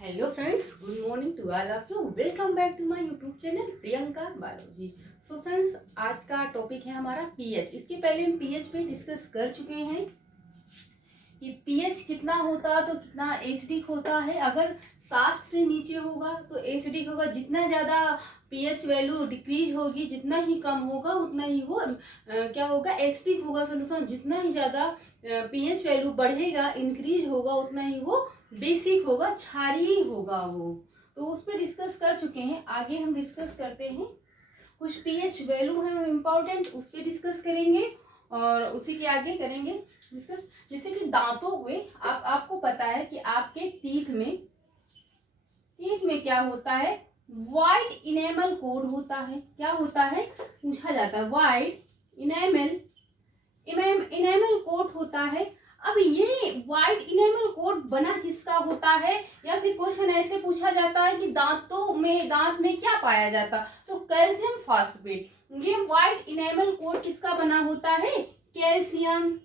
Hello friends, good morning to all of you. Welcome back to my YouTube channel Priyanka biology. So friends, आज का topic है हमारा pH. इसके पहले हम पीएच पे डिस्कस कर चुके हैं कि पीएच कितना होता तो कितना एसिडिक होता है। अगर 7 से नीचे होगा तो एसिडिक होगा। जितना ज़्यादा पीएच वैल्यू डिक्रीज होगी, जितना ही कम होगा उतना ही वो क्या होगा, एसिडिक होगा सोल्यूशन। जितना ही ज़्यादा पीएच वैल्यू बढ़ेगा, इंक्रीज होगा, उतना ही वो बेसिक होगा, क्षारीय होगा वो। तो उस पर डिस्कस कर चुके हैं। आगे हम डिस्कस करते हैं कुछ पीएच वैल्यू है इम्पोर्टेंट, उस पर डिस्कस करेंगे और उसी के आगे करेंगे डिस्कस। जैसे कि दांतों में आपको पता है कि आपके टीथ में क्या होता है, वाइट इनेमल कोड होता है। क्या होता है, पूछा जाता है, वाइट इनेमल कोड होता है। अब ये वाइट इनेमल कोड बना किसका होता है, या फिर क्वेश्चन ऐसे पूछा जाता है कि दांत में क्या पाया जाता, तो कैल्शियम फास्फेट। ये वाइट इनेमल कोड किसका बना होता है, कैल्शियम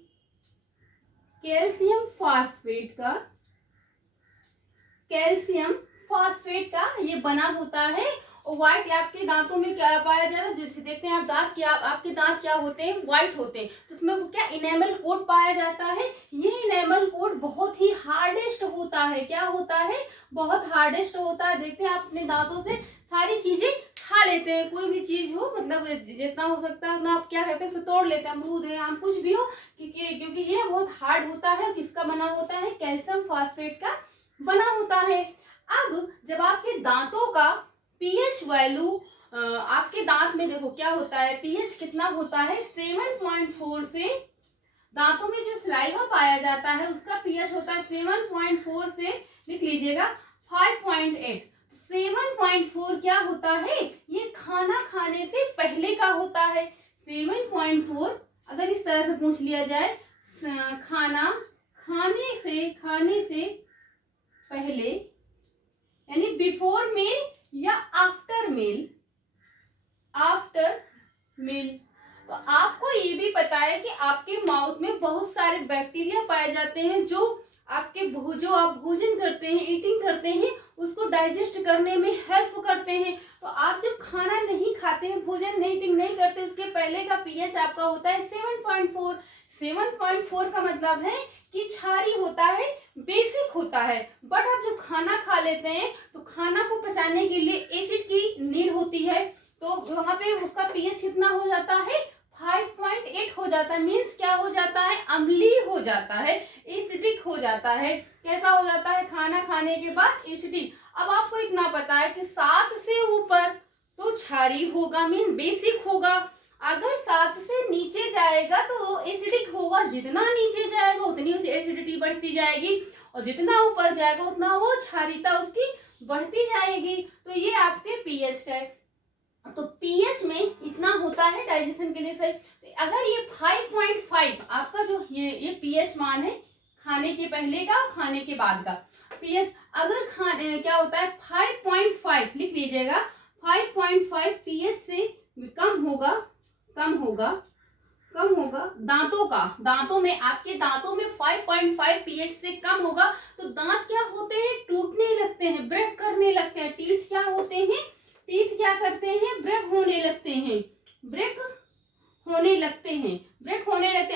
फास्फेट का ये बना होता है। और व्हाइट आपके दांतों में क्या पाया जाता है, जैसे देखते हैं आप दांत क्या, आपके दांत क्या होते हैं, व्हाइट होते हैं। तो उसमें वो क्या, इनेमल कोड पाया जाता है। ये इनेमल कोड बहुत ही हार्डेस्ट होता है। क्या होता है, बहुत हार्डेस्ट होता है। देखते हैं आप अपने दांतों से सारी चीजें खा लेते हैं, कोई भी चीज हो, मतलब जितना हो सकता है उतना आप क्या करते हैं, उसको तोड़ लेते हैं, अमरूद है, आम, कुछ भी हो, क्योंकि ये बहुत हार्ड होता है। किसका बना होता है, कैल्शियम फास्फेट का बना होता है। अब जब आपके दांतों का पीएच वैल्यू, आपके दांत में देखो क्या होता है, पीएच कितना होता है, 7.4 से, दांतों में जो सलाइवा पाया जाता है उसका पीएच होता है 7.4 से, लिख लीजिएगा 5.8। 7.4 क्या होता है, ये खाना खाने से पहले का होता है। 7.4 अगर इस तरह से पूछ लिया जाए, खाना खाने से पहले, यानी बिफोर मील या आफ्टर मील। तो आपको ये भी पता है कि आपके माउथ में बहुत सारे बैक्टीरिया पाए जाते हैं जो आप भोजन करते हैं, ईटिंग करते हैं, उसको डाइजेस्ट करने में हेल्प करते हैं। तो आप जब खाना नहीं खाते हैं, भोजन नहीं ईटिंग नहीं करते, उसके पहले का पीएच आपका होता है 7.4। 7.4 का मतलब है कि क्षारीय होता है, बेसिक होता है। बट आप जब खाना खा लेते हैं तो खाना को पचाने के लिए एसिड की नीड होती है, तो वहां पे उसका पीएच कितना हो जाता है, 5.8 हो जाता है। मीन्स क्या हो जाता है, अम्लीय हो जाता है, एसिडिक हो जाता है। कैसा हो जाता है, खाना खाने के बाद एसिडिक। अब आपको इतना पता है कि 7 से ऊपर तो क्षारीय होगा, मीन बेसिक होगा। अगर 7 से नीचे जाएगा तो एसिडिक होगा। जितना नीचे जाएगा उतनी उसकी एसिडिटी बढ़ती जाएगी, और जितना ऊपर जाएगा उतना वो क्षारीयता उसकी बढ़ती जाएगी। तो ये आपके पीएच का है। तो पीएच में इतना होता है डाइजेशन के लिए सही। तो अगर ये 5.5 आपका जो ये पीएच मान है, खाने के पहले का, खाने के बाद का पीएच, अगर क्या होता है 5.5, लिख लीजिएगा 5.5 पीएच से कम होगा दांतों में, आपके दांतों में 5.5 पीएच से कम होगा तो दांत क्या होते हैं, टूटने लगते हैं, ब्रेक करने लगते हैं। टीथ क्या होते हैं, टीथ क्या करते हैं, ब्रेक होने लगते हैं।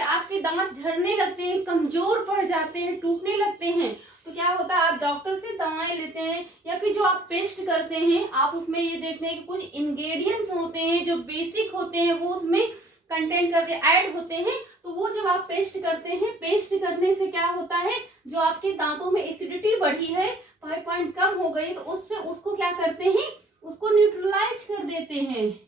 आपके दांत झड़ने लगते हैं, कमजोर पड़ जाते हैं, टूटने लगते हैं। तो क्या होता है, आप डॉक्टर से दवाएं लेते हैं, या फिर जो आप पेस्ट करते हैं, आप उसमें ये देखते हैं कि कुछ इंग्रेडिएंट्स होते हैं जो बेसिक होते हैं, वो उसमें कंटेंट करके ऐड होते हैं। तो वो जब आप पेस्ट करते हैं, पेस्ट करने से क्या होता है, जो आपके दांतों में एसिडिटी बढ़ी है, 5 पॉइंट कम हो गई, तो उसको क्या करते हैं, उसको न्यूट्रलाइज कर देते हैं।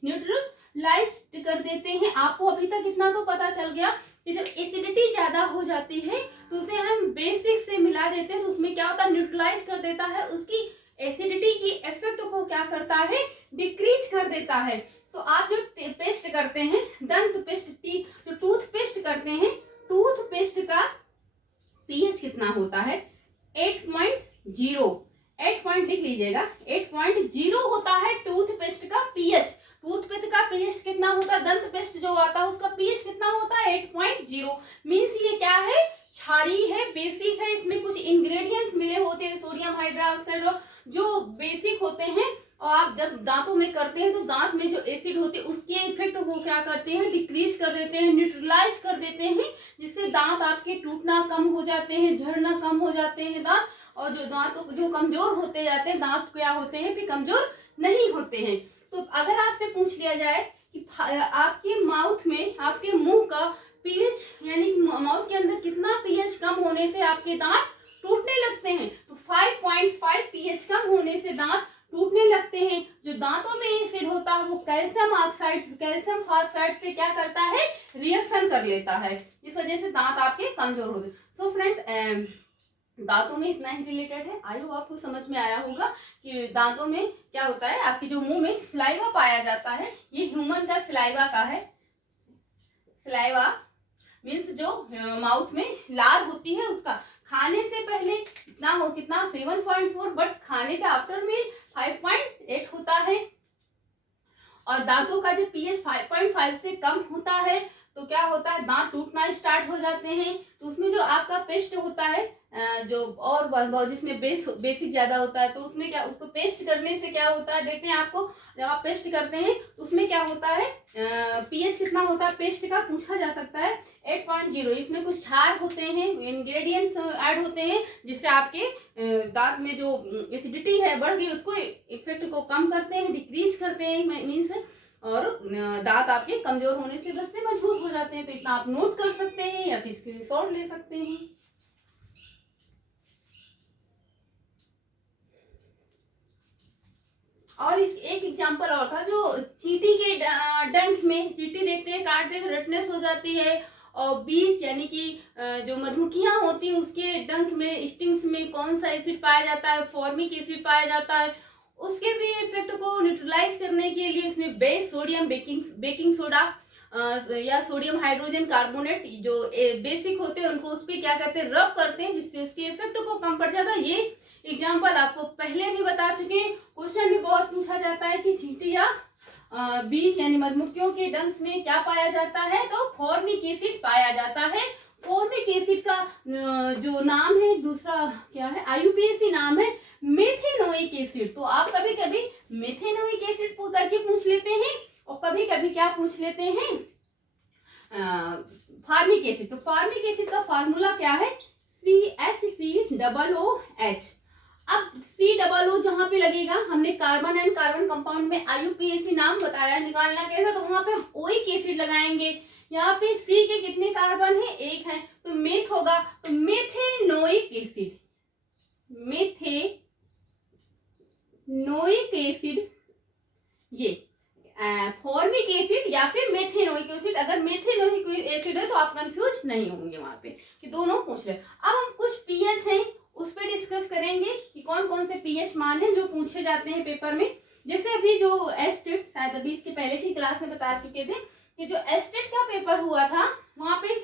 आपको अभी तक इतना तो पता चल गया कि जब एसिडिटी ज्यादा हो जाती है तो उसे हम बेसिक से मिला देते हैं, तो उसमें क्या होता है, न्यूट्रलाइज कर देता है, उसकी एसिडिटी की इफेक्ट को क्या करता है, डिक्रीज कर देता है। तो आप जो पेस्ट करते हैं, दंत पेस्ट, जो टूथपेस्ट करते हैं, टूथपेस्ट का पीएच कितना होता है, 8.0 लिख लीजिएगा, 8.0 होता है टूथपेस्ट का पीएच। टूथपेस्ट का पीएच कितना होता है, दंत पेस्ट जो आता है उसका पीएच कितना होता है 8.0। मीन्स ये क्या है, क्षारीय है, बेसिक है, इसमें कुछ इंग्रेडिएंट्स मिले होते हैं सोडियम हाइड्रोक्साइड जो बेसिक होते हैं। और आप जब दांतों में करते हैं तो दांत में जो एसिड होते हैं उसके इफेक्ट वो क्या करते हैं, डिक्रीज कर देते हैं, न्यूट्रलाइज कर देते हैं, जिससे दांत आपके टूटना कम हो जाते हैं, झड़ना कम हो जाते हैं दांत। और जो दांतों जो कमजोर होते जाते हैं दांत क्या होते हैं, फिर कमजोर नहीं होते हैं। तो अगर आपसे पूछ लिया जाए कि आपके माउथ में, आपके मुंह का पीएच यानी माउथ के अंदर कितना पीएच कम होने से आपके दांत टूटने लगते हैं, तो 5.5 पीएच कम होने से दांत टूटने लगते हैं। जो दांतों में एसिड होता है वो कैल्शियम ऑक्साइड, कैल्शियम फास्फाइड से क्या करता है, रिएक्शन कर लेता है, इस वजह से दांत आपके कमजोर होते हैं। सो फ्रेंड्स, दांतों में इतना ही रिलेटेड है। आई होप आपको समझ में आया होगा कि दांतों में क्या होता है, आपके जो मुंह में सलाइवा पाया जाता है, ये ह्यूमन का सलाइवा का है। सलाइवा मीन्स जो माउथ में लार होती है उसका, खाने से पहले कितना हो, कितना 7.4, बट खाने के आफ्टर में 5.8 होता है। और दांतों का जो पीएच 5.5 से कम होता है तो क्या होता है, दांत टूटना स्टार्ट हो जाते हैं। तो उसमें जो आपका पेस्ट होता है, जो और जिसमें बेसिक ज्यादा होता है, तो उसमें क्या, उसको पेस्ट करने से क्या होता है, देखते हैं आपको, जब आप पेस्ट करते हैं तो उसमें क्या होता है, पीएच कितना होता है पेस्ट का, पूछा जा सकता है 8.0। इसमें कुछ क्षार होते हैं, इंग्रेडिएंट्स ऐड होते हैं, जिससे आपके दांत में जो एसिडिटी है बढ़ गई उसको इफेक्ट को कम करते हैं, डिक्रीज करते हैं मीन्स, और दांत आपके कमजोर होने से बचते मजबूत हो जाते हैं। तो इतना आप नोट कर सकते हैं या फिर स्क्रीनशॉट ले सकते हैं। और इस एक एग्जांपल और था, जो चींटी के डंक में, चींटी देखते हैं काटते हैं तो रेडनेस हो जाती है, और बीस यानी कि जो मधुमक्खियां होती है उसके डंक में, स्टिंग्स में कौन सा एसिड पाया जाता है, फॉर्मिक एसिड पाया जाता है। उसके भी इफेक्ट को न्यूट्रलाइज करने के लिए इसमें बेस सोडियम बेकिंग सोडा या सोडियम हाइड्रोजन कार्बोनेट जो बेसिक होते हैं उनको उस पर क्या कहते हैं, रब करते हैं, जिससे उसके इफेक्ट को कम पड़ जाता है। ये एग्जाम्पल आपको पहले भी बता चुके हैं। क्वेश्चन भी बहुत पूछा जाता है कि चींटी या बीज यानी मधुमक्खियों के डंक्स में क्या पाया जाता है, तो फॉर्मिक एसिड पाया जाता है। फॉर्मिक एसिड का जो नाम है दूसरा क्या है, IUPAC नाम है मेथेनोइक एसिड। तो आप कभी कभी मेथेनोइक एसिड करके पूछ लेते हैं, और कभी कभी क्या पूछ लेते हैं, फार्मिक एसिड। तो फार्मिक एसिड का फार्मूला क्या है, CHCOOH। अब COO जहां पे लगेगा, हमने कार्बन एंड कार्बन कंपाउंड में IUPAC नाम बताया, निकालना कैसा, तो वहां पे हम ओइक एसिड लगाएंगे। यहाँ पे C के कितने कार्बन है, एक है, तो मेथ होगा, तो मेथेनोइक एसिड, मेथेनोइक एसिड, ये फॉर्मिक एसिड या फिर मेथेनोइक एसिड। अगर मेथेनोइक एसिड है तो आप कंफ्यूज नहीं होंगे वहां पे कि दोनों पूछ रहे। अब हम कुछ पीएच हैं उस पर डिस्कस करेंगे कि कौन कौन से पीएच मान हैं जो पूछे जाते हैं पेपर में। जैसे अभी जो एस्टेट, शायद अभी इसके पहले की क्लास में बता चुके थे कि जो एस्टेट का पेपर हुआ था वहां पे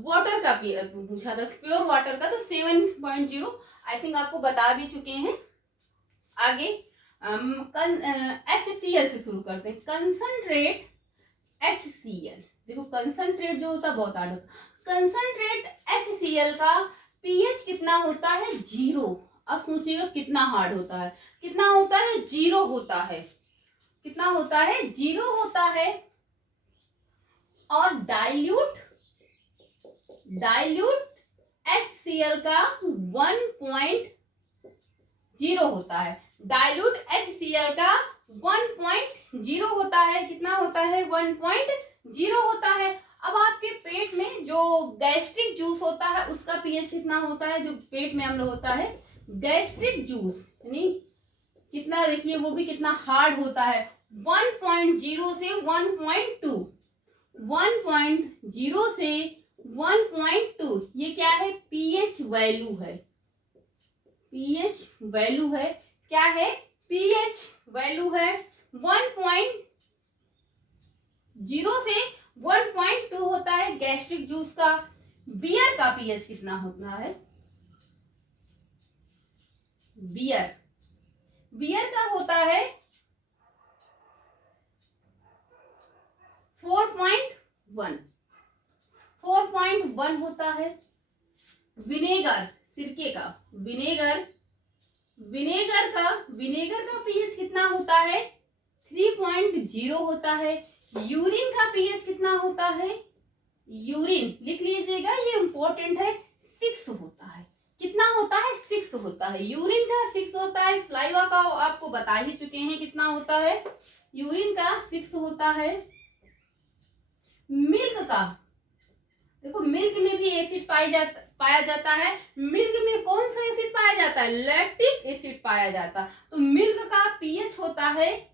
वाटर का पूछा था, प्योर वाटर का, तो 7.0 आई थिंक आपको बता भी चुके हैं। आगे HCl से शुरू करते हैं, कंसंट्रेट HCl। देखो कंसंट्रेट जो होता है बहुत हार्ड होता है, कंसंट्रेट HCl का पीएच कितना होता है, 0। अब सोचिएगा कितना हार्ड होता है, कितना होता है, 0 होता है, कितना होता है, 0 होता है। और डाइल्यूट HCl का 1.0 होता है, डाइल्यूट HCl का 1.0 होता है, कितना होता है, 1.0 होता है। अब आपके पेट में जो गैस्ट्रिक जूस होता है उसका पीएच कितना होता है, जो पेट में अम्ल होता है, गैस्ट्रिक जूस यानी कितना, देखिए वो भी कितना हार्ड होता है, 1.0 से 1.2, 1.0 से 1.2, ये क्या है, पीएच वैल्यू है, पीएच वैल्यू है, क्या है, पीएच वैल्यू है 1.0 से 1.2 होता है गैस्ट्रिक जूस का। बियर का पीएच कितना होता है, बियर का होता है 4.1 4.1 होता है विनेगर, सिरके का विनेगर। विनेगर का पीएच कितना होता है 3.0 होता है। यूरिन का पीएच कितना होता है, यूरिन लिख लीजिएगा, ये इंपॉर्टेंट है, 6 होता है। कितना होता है 6 होता है। यूरिन का 6 होता है। स्लाइवा का आपको बता ही चुके हैं कितना होता है, यूरिन का 6 होता है। मिल्क का देखो, मिल्क में भी एसिड पाया जाता है। मिल्क में कौन सा एसिड पाया जाता है, लैक्टिक एसिड पाया जाता है। तो मिल्क का पीएच होता है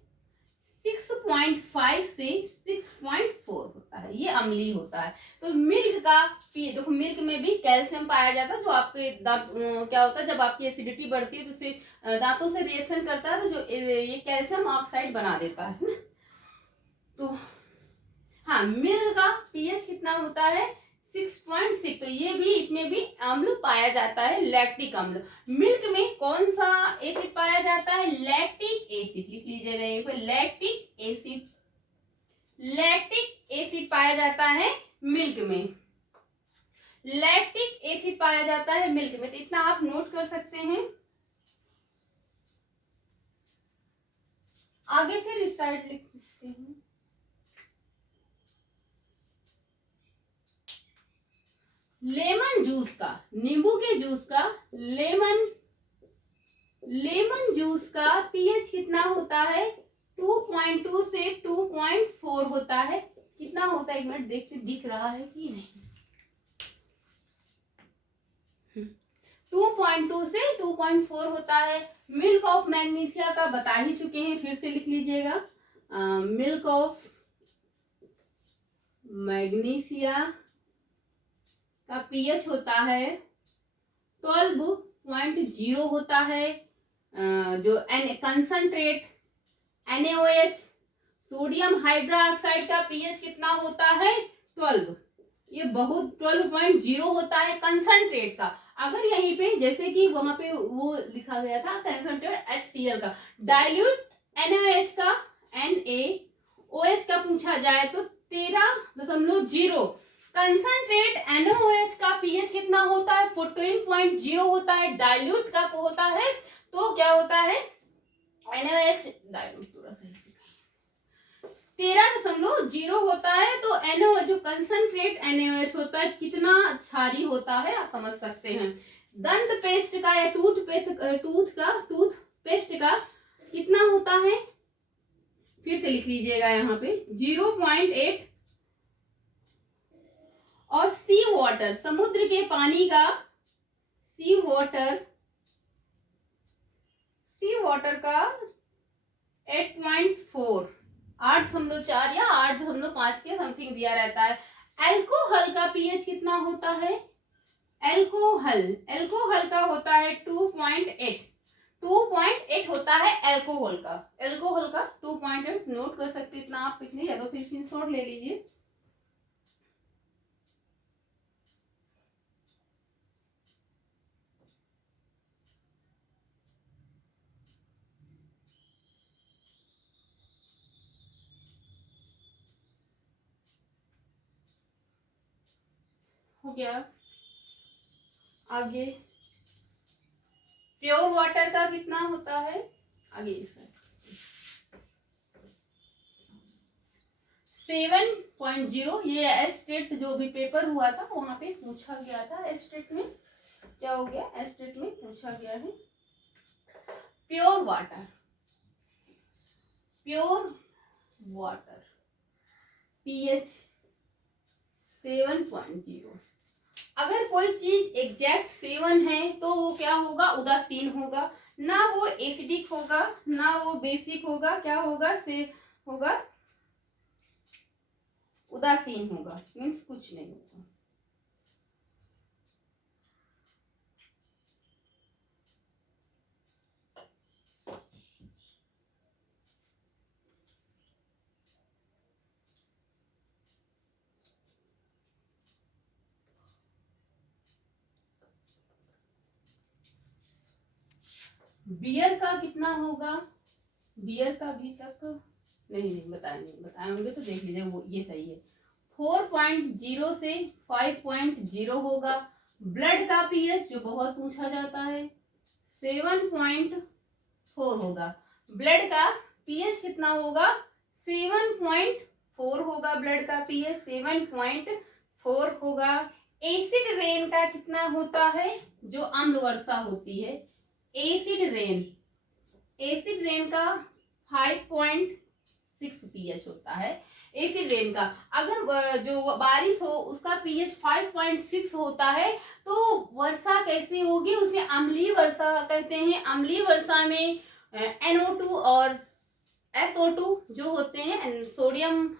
6.5 से 6.4 होता है, ये अम्लीय होता है। तो मिल्क का पीएच देखो, मिल्क में भी कैल्शियम पाया जाता है, जो आपके दांत क्या होता है, जब आपकी एसिडिटी बढ़ती है तो उससे दांतों से रिएक्शन करता है, तो जो ये कैल्शियम ऑक्साइड बना देता है। तो हाँ, मिल्क का पीएच कितना होता है 6.6। तो ये भी, इसमें भी अम्ल पाया जाता है, लैक्टिक अम्ल। मिल्क में कौन सा एसिड पाया जाता है, लैक्टिक एसिड लिख लीजिएगा यहीं पर, लैक्टिक एसिड। लैक्टिक एसिड पाया जाता है मिल्क में, लैक्टिक एसिड पाया जाता है मिल्क में। तो इतना आप नोट कर सकते हैं। आगे फिर इस साइड लिख सकते हैं, लेमन जूस का, नींबू के जूस का, लेमन जूस का पीएच कितना होता है 2.2 से 2.4 होता है। कितना होता है, एक मिनट देखते, दिख रहा है कि नहीं, 2.2 से 2.4 होता है। मिल्क ऑफ मैग्नीशिया का बता ही चुके हैं, फिर से लिख लीजिएगा। मिल्क ऑफ मैग्नीशिया का पीएच होता है 12.0 होता है। जो कंसंट्रेट NaOH, सोडियम हाइड्रोक्साइड का पीएच कितना होता है 12, ये बहुत 12.0 होता है कंसंट्रेट का। अगर यहीं पे जैसे कि वहां पे वो लिखा गया था कंसंट्रेट HCl का, डाइल्यूट NaOH का, NaOH का पूछा जाए तो 13.0। कंसंट्रेट NaOH का पीएच कितना होता है 14.0 होता है। डाइल्यूट का होता है तो क्या होता है NaOH डाइल्यूट 13.0 होता है। तो NaOH जो कंसंट्रेट NaOH होता है कितना क्षारी होता है आप समझ सकते हैं। दंत पेस्ट का या टूथ पेस्ट का कितना होता है, फिर से लिख लीजिएगा यहाँ पे 0.8। और सी वाटर, समुद्र के पानी का, सी वाटर का 8.4, 8.4 या 8.5 के समथिंग दिया रहता है। अल्कोहल का पीएच कितना होता है, अल्कोहल का होता है 2.8 होता है अल्कोहल का 2.8 नोट कर सकते, इतना आप पिछले या तो फिर स्क्रीनशॉट ले लीजिए। हो गया। आगे प्योर वाटर का कितना होता है, आगे इसमें 7.0। ये एस्टेट जो भी पेपर हुआ था वहां पे पूछा गया था, एस्टेट में क्या हो गया, एस्टेट में पूछा गया है। Pure water pH 7.0। अगर कोई चीज एग्जैक्ट 7 है तो वो क्या होगा, उदासीन होगा, ना वो एसिडिक होगा ना वो बेसिक होगा, क्या होगा, से होगा उदासीन होगा, मीन्स कुछ नहीं होगा। बियर का कितना होगा, बियर का भी तक नहीं बताए होंगे तो देख लीजिए, वो ये सही है। 4.0 से 5.0 होगा। ब्लड का पीएच जो बहुत पूछा जाता है 7.4 होगा। ब्लड का पीएच कितना होगा? 7.4 होगा। ब्लड का पीएच 7.4 होगा। एसिड रेन का कितना होता है? जो अम्ल वर्षा होती है, एसिड रेन का 5.6 पीएच होता है। एसिड रेन का अगर जो बारिश हो उसका पीएच 5.6 होता है तो वर्षा कैसी होगी? उसे अम्लीय वर्षा कहते हैं। अम्लीय वर्षा में NO2 और SO2 जो होते हैं, सोडियम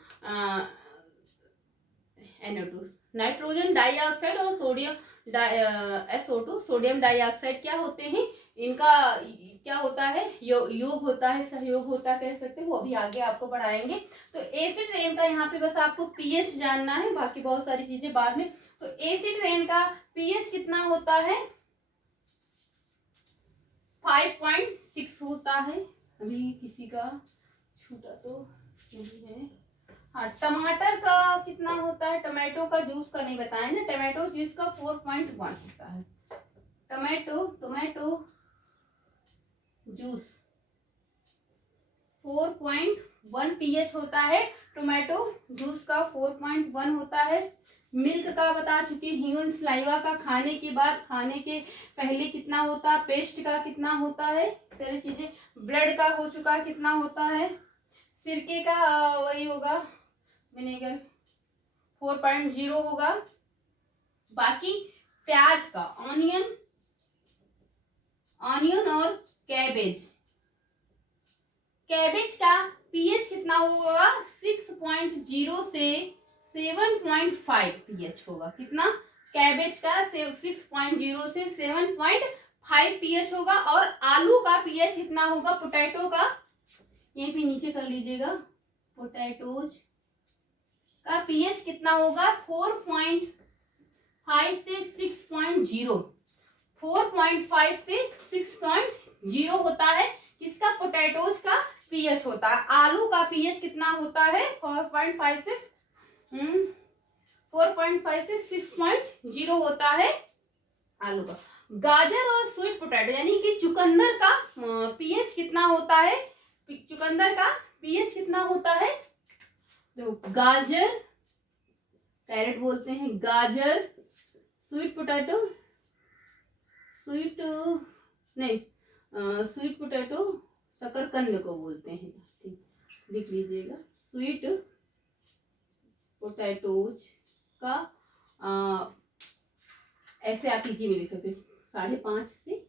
NO2 नाइट्रोजन डाइऑक्साइड और सोडियम SO2 सोडियम डाइऑक्साइड क्या होते हैं? इनका क्या होता है? योग होता है, सहयोग होता है, कह सकते हैं। वो अभी आगे आपको पढ़ाएंगे। तो एसिड रेन का यहाँ पे बस आपको पीएच जानना है, बाकी बहुत सारी चीजें बाद में। तो एसिड रेन का पीएच कितना होता है? 5.6 होता है। अभी किसी का छूटा तो नहीं है। हाँ, टमाटर का कितना होता है? टमाटो का जूस का नहीं बताया ना। टमाटो जूस का 4.1 होता है। टमाटो जूस 4.1 पीएच होता है। टोमेटो जूस का 4.1 होता है। मिल्क का बता चुके। ह्यूमन सलाइवा का खाने के बाद, खाने के पहले कितना होता है? पेस्ट का कितना होता है? सारी चीजें। ब्लड का हो चुका, कितना होता है? सिरके का वही होगा, विनेगर 4.0 होगा। बाकी प्याज का, ऑनियन और कैबेज का पीएच कितना होगा? 6.0 से 7.5 पीएच होगा। कितना? कैबेज का 6.0 से 7.5 पीएच होगा। और आलू का पीएच कितना होगा? पोटैटो का, यहीं पे नीचे कर लीजिएगा, पोटैटोज का पीएच कितना होगा? 4.5 से 6.0। 4.5 से 6.0 होता है। किसका? पोटैटोज का पीएच होता है। आलू का पीएच कितना होता है? 4.5 से 6.0 होता है आलू का। गाजर और स्वीट पोटैटो यानी कि चुकंदर का पीएच कितना होता है? चुकंदर का पीएच कितना होता है? तो गाजर, कैरेट बोलते हैं, गाजर, स्वीट पोटैटो, स्वीट पोटैटो शकरकंद को बोलते हैं। ठीक, लिख लीजिएगा। स्वीट पोटैटोज का ऐसे आप इजी में लिख सकते हैं। 5.5 से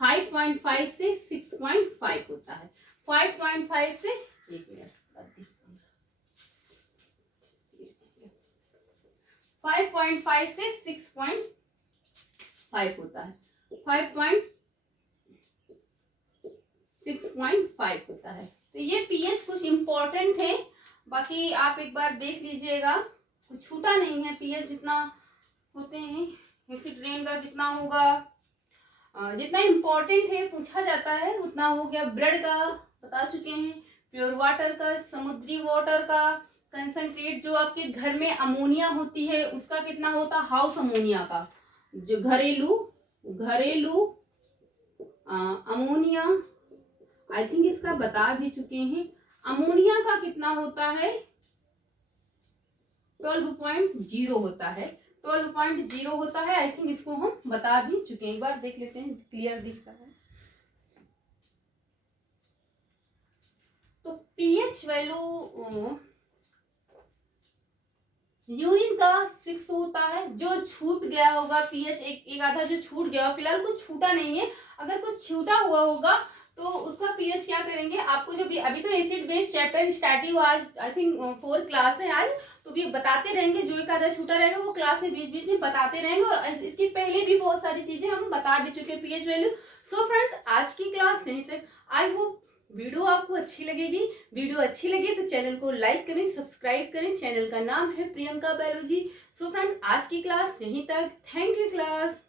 5.5 से 6.5 होता है। 5.5 से 1 मिनट 5.5 से 6.5 होता है। 5.6.5 होता है। तो ये पीएच कुछ इंपॉर्टेंट है। बाकी आप एक बार देख लीजिएगा, कुछ छूटा नहीं है। पीएच जितना होते हैं, एसिड रेन का कितना होगा, जितना इंपॉर्टेंट है पूछा जाता है उतना हो गया। ब्लड का बता चुके हैं, प्योर वाटर का, समुद्री वाटर का, कंसंट्रेट जो आपके घर में अमोनिया होती है उसका कितना होता है? हाउस अमोनिया का, जो घरेलू अमोनिया, आई थिंक इसका बता भी चुके हैं। अमोनिया का कितना होता है? 12.0 होता है। 12.0 होता है। आई थिंक इसको हम बता भी चुके हैं। एक बार देख लेते हैं, क्लियर दिखता है। तो पीएच वैल्यू यूरिन का 6 होता है। जो छूट गया होगा पीएच, एक आधा जो छूट गया, फिलहाल कुछ छूटा नहीं है। अगर कुछ छूटा हुआ होगा तो उसका पीएच क्या करेंगे? आपको जो भी अभी तो एसिड बेस चैप्टर स्टार्ट ही हुआ, आज आई थिंक 4 क्लास है आज, तो भी बताते रहेंगे। जो एक आधा छूटा रहेगा वो क्लास में बीच बीच में बताते रहेंगे। इसके पहले भी बहुत सारी चीजें हम बता भी चुके हैं पीएच वैल्यू। सो फ्रेंड्स, आज की क्लास यहीं तक। आई होप वीडियो आपको अच्छी लगेगी। वीडियो अच्छी लगे तो चैनल को लाइक करें, सब्सक्राइब करें। चैनल का नाम है प्रियंका बायोलॉजी। सो फ्रेंड्स, आज की क्लास यहीं तक। Thank you class.